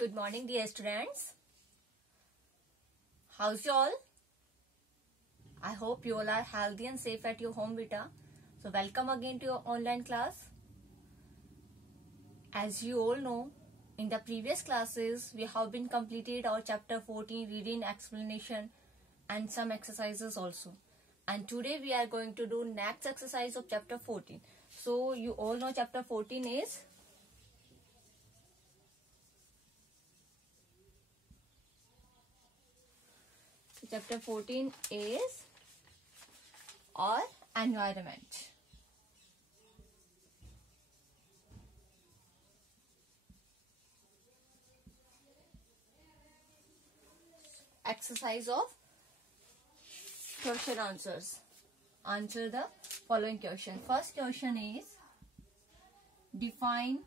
Good morning, dear students. How's you all? I hope you all are healthy and safe at your home, beta. So welcome again to your online class. As you all know, in the previous classes, we have been completed our chapter 14 reading explanation and some exercises also. And today we are going to do next exercise of chapter 14. So you all know chapter 14 is Chapter 14 is our environment. Exercise of question answers. Answer the following question. First question is define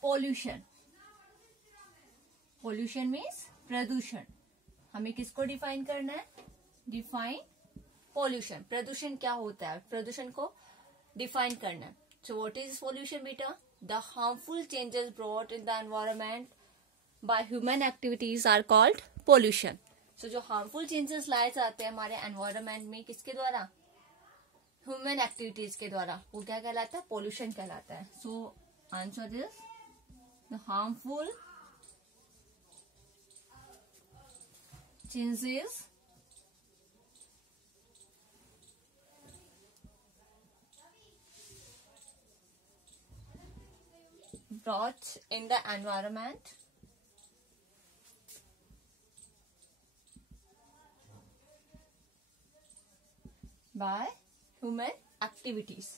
pollution. Pollution means प्रदूषण. हमें किसको define करना है? Define pollution. प्रदूषण क्या होता है? प्रदूषण को डिफाइन करना है. सो व्हाट इज पोल्यूशन बेटा? The harmful changes brought in the environment by human activities are called pollution. So जो हार्मफुल चेंजेस लाए जाते हैं हमारे एनवायरमेंट में किसके द्वारा? ह्यूमन एक्टिविटीज के द्वारा. वो क्या कहलाता है? पोल्यूशन कहलाता है. So answer is the harmful changes brought in the environment by human activities.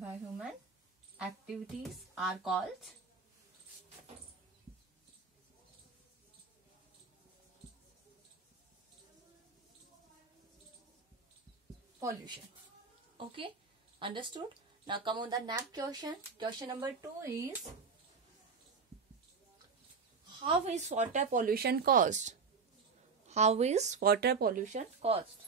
By human activities are called pollution. Okay, understood? Now come on the next question. Question number 2 is how is water pollution caused? How is water pollution caused?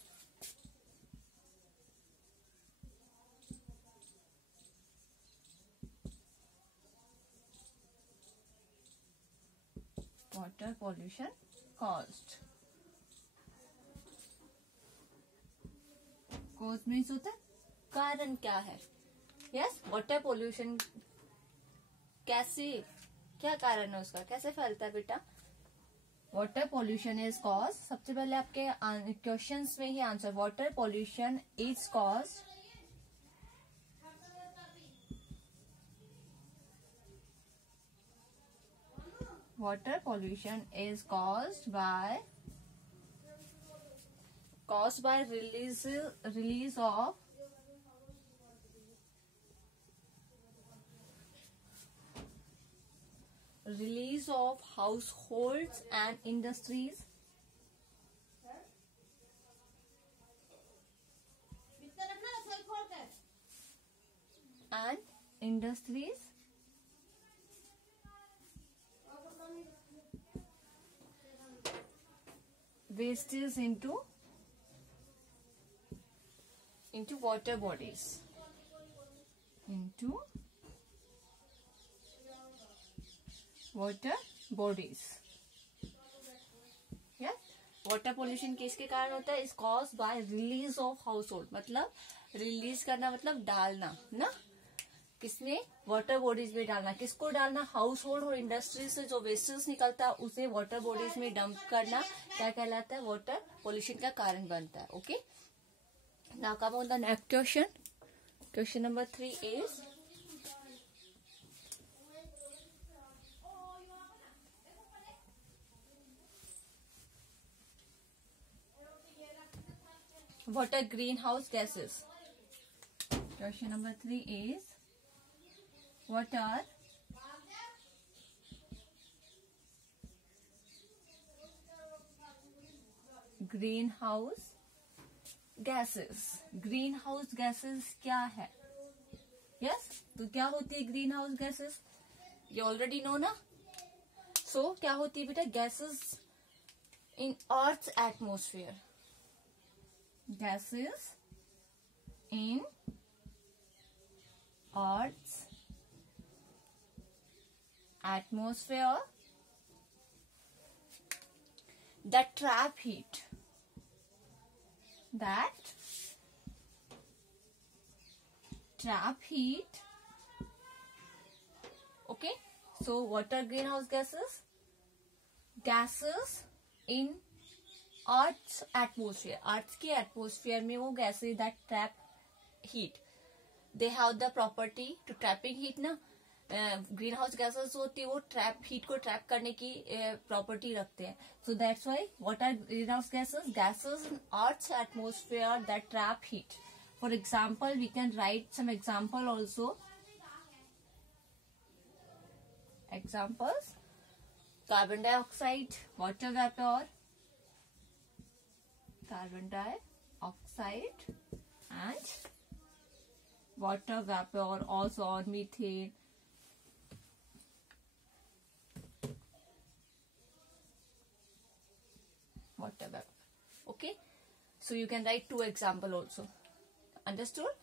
Water pollution caused. Cause means होता है कारण क्या है? Yes, water pollution कैसे, क्या कारण है उसका, कैसे फैलता है बेटा? Water pollution is caused. सबसे पहले आपके क्वेश्चंस में ही answer. Water pollution is caused water pollution is caused by release of households and industries wastes into water bodies. Yeah? Water pollution किसके कारण होता है? Is caused by release of household. मतलब रिलीज करना मतलब डालना ना, किसमें? वाटर बॉडीज में डालना. किसको डालना? हाउस होल्ड और इंडस्ट्री से जो वेस्टेज निकलता है उसे वाटर बॉडीज में डंप करना क्या कहलाता है? वाटर पोल्यूशन का कारण बनता है. Okay, now come on the next question. Question number 3 is what are greenhouse gases? Question number 3 is what are greenhouse gases? greenhouse gases क्या है? यस, तो क्या होती है ग्रीन हाउस गैसेस? ये ऑलरेडी नो ना. सो क्या होती है बेटा? Gases in Earth's atmosphere. Gases in Earth's atmosphere that trap heat. That trap heat. Okay. So what are greenhouse gases? Gases in Earth's atmosphere. Earth के atmosphere में वो gases that trap heat. They have the property to trapping heat ना. Green house gases होती है वो trap heat को ट्रैप करने की प्रॉपर्टी रखते हैं. So that's why what are green house gases? Gases in earth's atmosphere that trap heat. For example we can write some example also. Examples: carbon dioxide, water vapour, carbon dioxide and water vapor, ozone, methane. Water vapor. Okay, so you can write 2 example also. Understood?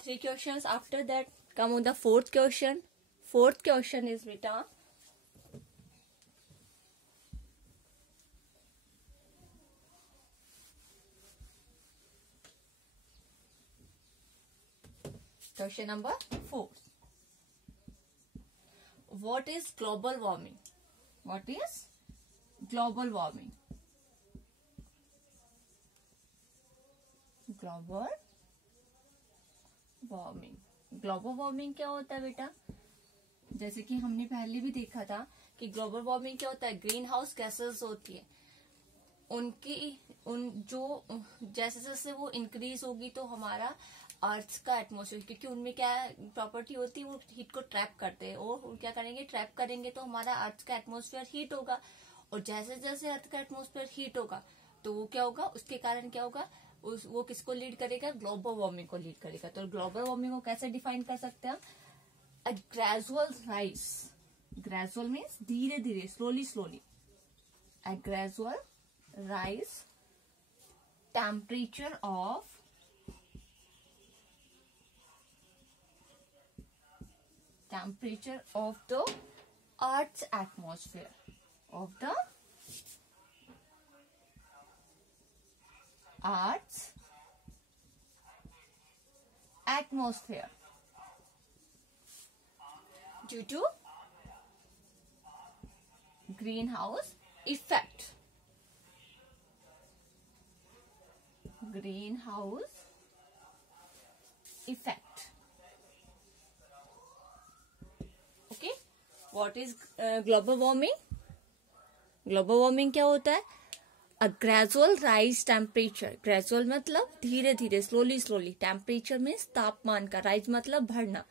3 questions. After that come on the 4th question. 4th question is beta, question number 4. What is global warming? What is global warming? Global warming. Global warming क्या होता है बेटा? जैसे कि हमने पहले भी देखा था कि ग्लोबल वार्मिंग क्या होता है. ग्रीन हाउस गैसेस होती है, जैसे जैसे वो इंक्रीज होगी तो हमारा अर्थ का एटमॉस्फेयर, क्योंकि उनमें क्या प्रॉपर्टी होती है, वो हीट को ट्रैप करते हैं. और क्या करेंगे? ट्रैप करेंगे तो हमारा अर्थ का एटमॉस्फेयर हीट होगा. और जैसे जैसे अर्थ का एटमॉस्फेयर हीट होगा तो वो क्या होगा? उसके कारण क्या होगा? वो किसको लीड करेगा? ग्लोबल वार्मिंग को लीड करेगा. तो ग्लोबल वार्मिंग को कैसे डिफाइन कर सकते हैं हम? A gradual rise. Gradual means धीरे धीरे, slowly slowly. A gradual rise temperature of the Earth's atmosphere. Of the Earth's atmosphere due to greenhouse effect. Greenhouse effect. Okay, what is global warming? Global warming क्या होता है? A gradual rise temperature. Gradual मतलब धीरे धीरे, slowly slowly. Temperature means तापमान का. राइज मतलब बढ़ना,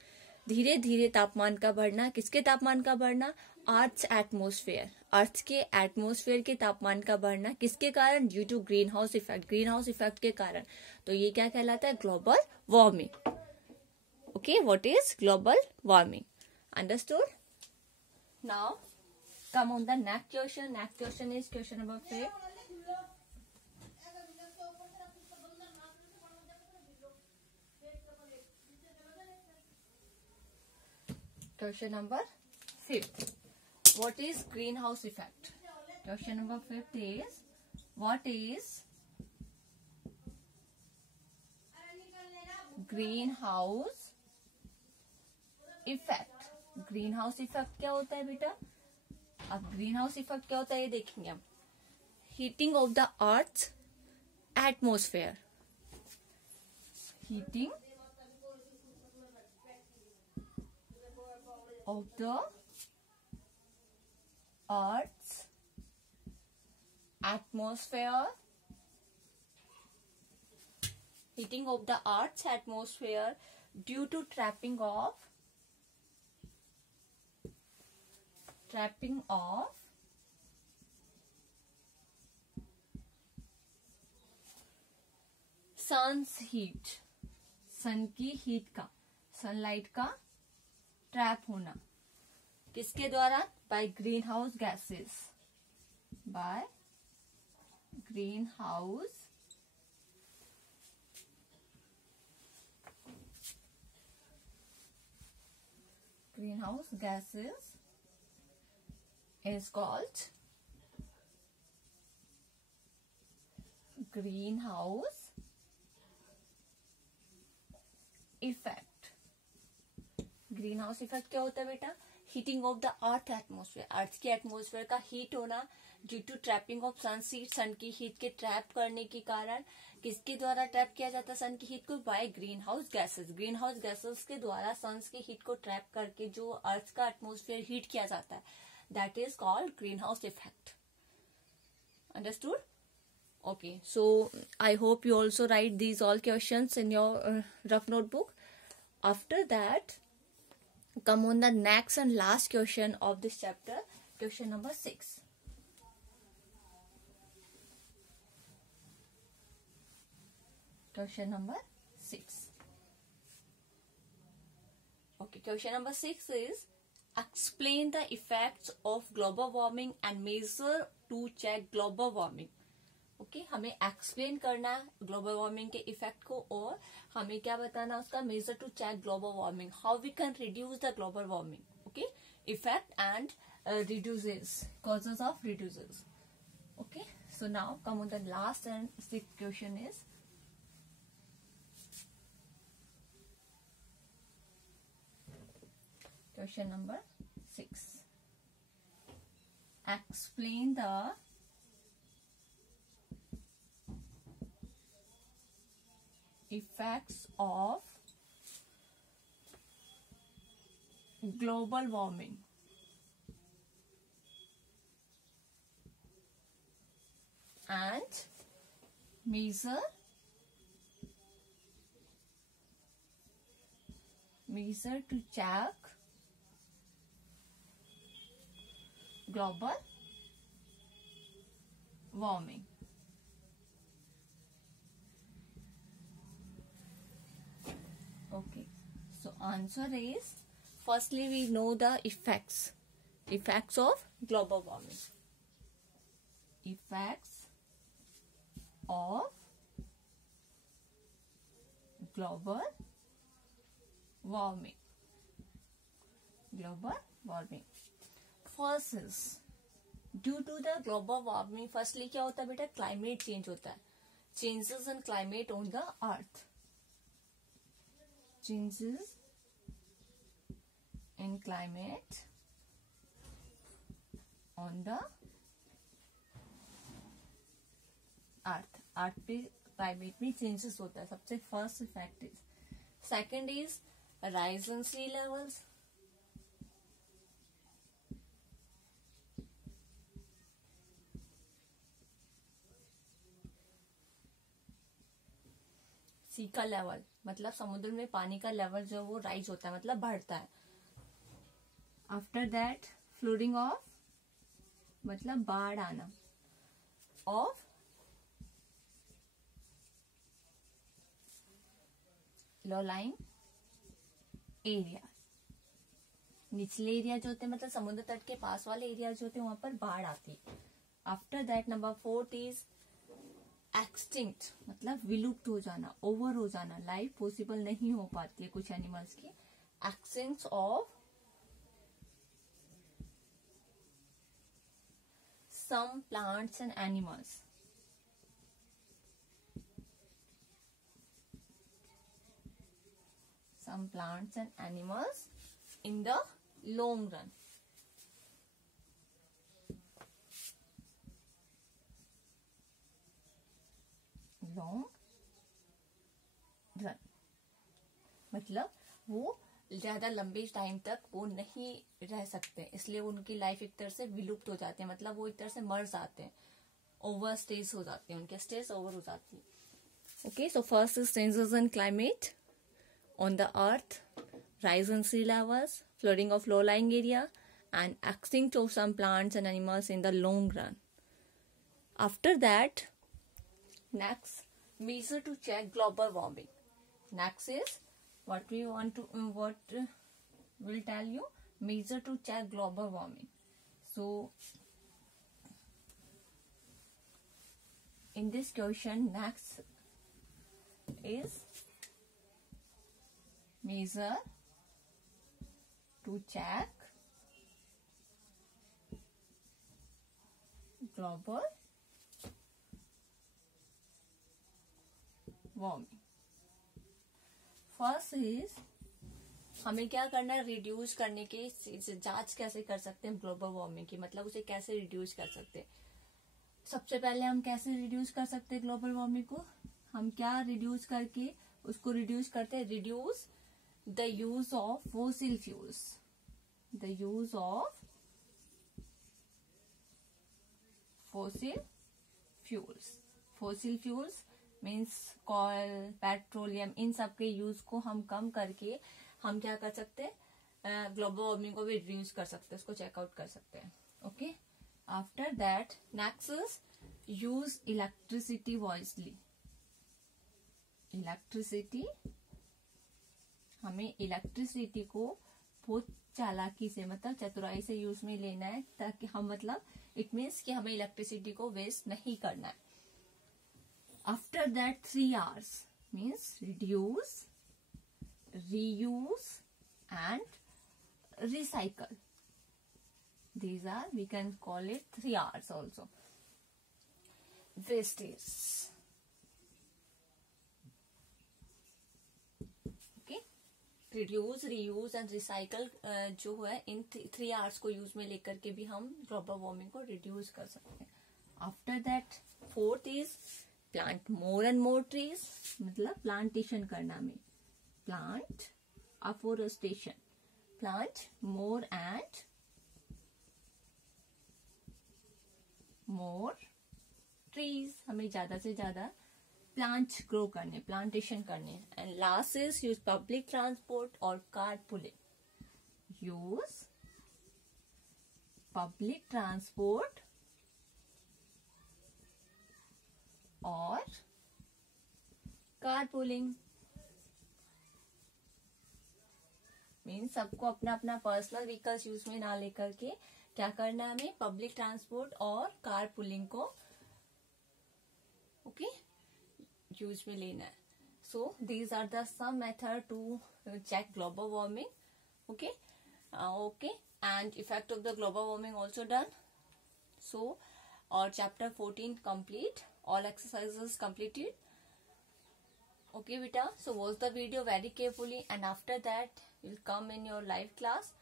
धीरे धीरे तापमान का बढ़ना. किसके तापमान का बढ़ना? Earth atmosphere. अर्थ के एटमॉस्फेयर के तापमान का बढ़ना. किसके कारण? Due to green house effect. Green house effect के कारण. तो ये क्या कहलाता है? Global warming. Okay, what is global warming? Understood? Now come on the next question. Next question is question number 5. Question number 5. What is greenhouse effect? Question number 5 is, what is greenhouse effect? greenhouse effect क्या होता है बेटा? अब green house effect क्या होता है ये देखेंगे हम. Heating of the earth atmosphere. Heating of the earth atmosphere. Heating of the earth atmosphere due to trapping of sun's heat. Sun की हीट का, सनलाइट का ट्रैप होना. किसके द्वारा? By green house gases. By greenhouse gases is called greenhouse effect. Green house effect क्या होता है बेटा? Heating of the earth atmosphere, earth के एटमोसफेयर का हीट होना due to trapping of sun heat, सन की हीट के ट्रैप करने के कारण. किसके द्वारा ट्रैप किया जाता है सन की हीट को? Bye green house gases. Green house gases के द्वारा सन की हीट को ट्रैप करके जो अर्थ का एटमोसफेयर हीट किया जाता है, that is called green house effect. Understood? Okay, so I hope you also write these all questions in your rough notebook. After that, come on the next and last question of this chapter, question number 6. Question number 6. Okay, question number 6 is explain the effects of global warming and measure to check global warming. Okay हमें एक्सप्लेन करना है global warming के इफेक्ट को और हमें क्या बताना उसका measure to check global warming, how we can reduce the global warming. Okay effect and reduces, causes of reduces. Okay so now come on the last and sixth question is question number 6. Explain the effects of global warming and measure to check global warming. Okay, so answer is, firstly we know the effects of global warming. Effects of global warming. First is due to the global warming. Firstly क्या होता है बेटा? Climate change होता है. Changes in climate on the earth. Changes in climate on the earth. अर्थ पे क्लाइमेट में चेंजेस होता है. सबसे first effect is. Second is rise in sea levels. Sea का लेवल मतलब समुद्र में पानी का लेवल जो वो राइज होता है, मतलब बढ़ता है. आफ्टर दैट फ्लोडिंग ऑफ मतलब बाढ़ आना ऑफ लो लाइन एरिया. निचले एरिया जो होते हैं मतलब समुद्र तट के पास वाले एरिया जो होते हैं वहां पर बाढ़ आती है. After that number 4 is extinct मतलब विलुप्त हो जाना, ओवर हो जाना, लाइफ पॉसिबल नहीं हो पाती है कुछ एनिमल्स की. Extinct of some plants and animals. Some plants and animals in the long run. Long run मतलब वो ज्यादा लंबे टाइम तक वो नहीं रह सकते, इसलिए उनकी लाइफ एक तरह से विलुप्त हो जाती है, मतलब वो एक तरह से मर जाते हैं, ओवर स्टेज हो जाते हैं, उनके स्टेज ओवर हो जाती है. Okay so first is changes in climate on the earth, rise in sea levels, flooding of low-lying area, and extinct of some plants and animals in the long run. After that, next, measure to check global warming. Next is what will tell you, measure to check global warming. So, in this question next is measure to check global warming. First is हमें क्या करना है, रिड्यूस करने की जांच कैसे कर सकते हैं ग्लोबल वार्मिंग की, मतलब उसे कैसे रिड्यूस कर सकते हैं। सबसे पहले हम कैसे रिड्यूस कर सकते हैं ग्लोबल वार्मिंग को, हम क्या रिड्यूस करके उसको रिड्यूस करते हैं, reduce the use of fossil fuels, the use of fossil fuels. Fossil fuels means coal, petroleum, इन सब के यूज को हम कम करके हम क्या कर सकते हैं, ग्लोबल वार्मिंग को भी रिड्यूस कर सकते हैं, उसको चेकआउट कर सकते हैं। Okay, after that next is use electricity wisely. Electricity, हमें इलेक्ट्रिसिटी को बहुत चालाकी से मतलब चतुराई से यूज में लेना है, ताकि हम मतलब इट मीन्स कि हमें इलेक्ट्रिसिटी को वेस्ट नहीं करना है। After that 3 R's means reduce, reuse and recycle. These are, we can call it 3 R's also. Wastage. Okay, reduce, reuse and recycle जो है इन 3 R's को यूज में लेकर के भी हम ग्लोबल वार्मिंग को रिड्यूस कर सकते हैं। After that 4th is plant more and more trees, मतलब प्लांटेशन करना में, plant afforestation, plant more and more trees, हमें ज्यादा से ज्यादा प्लांट ग्रो करने, प्लांटेशन करने। And last is use public transport और car pooling. Use public transport और कार पुलिंग। मीन्स सबको अपना अपना पर्सनल व्हीकल्स यूज में ना लेकर के क्या करना है, हमें पब्लिक ट्रांसपोर्ट और कार पुलिंग को ओके यूज में लेना है। So these are the some method to check global warming. Okay okay, and effect of the global warming also done. So और chapter 14 complete, all exercises completed. Okay beta, so watch the video very carefully and after that you will come in your live class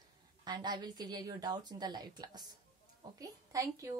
and I will clear your doubts in the live class. Okay, thank you.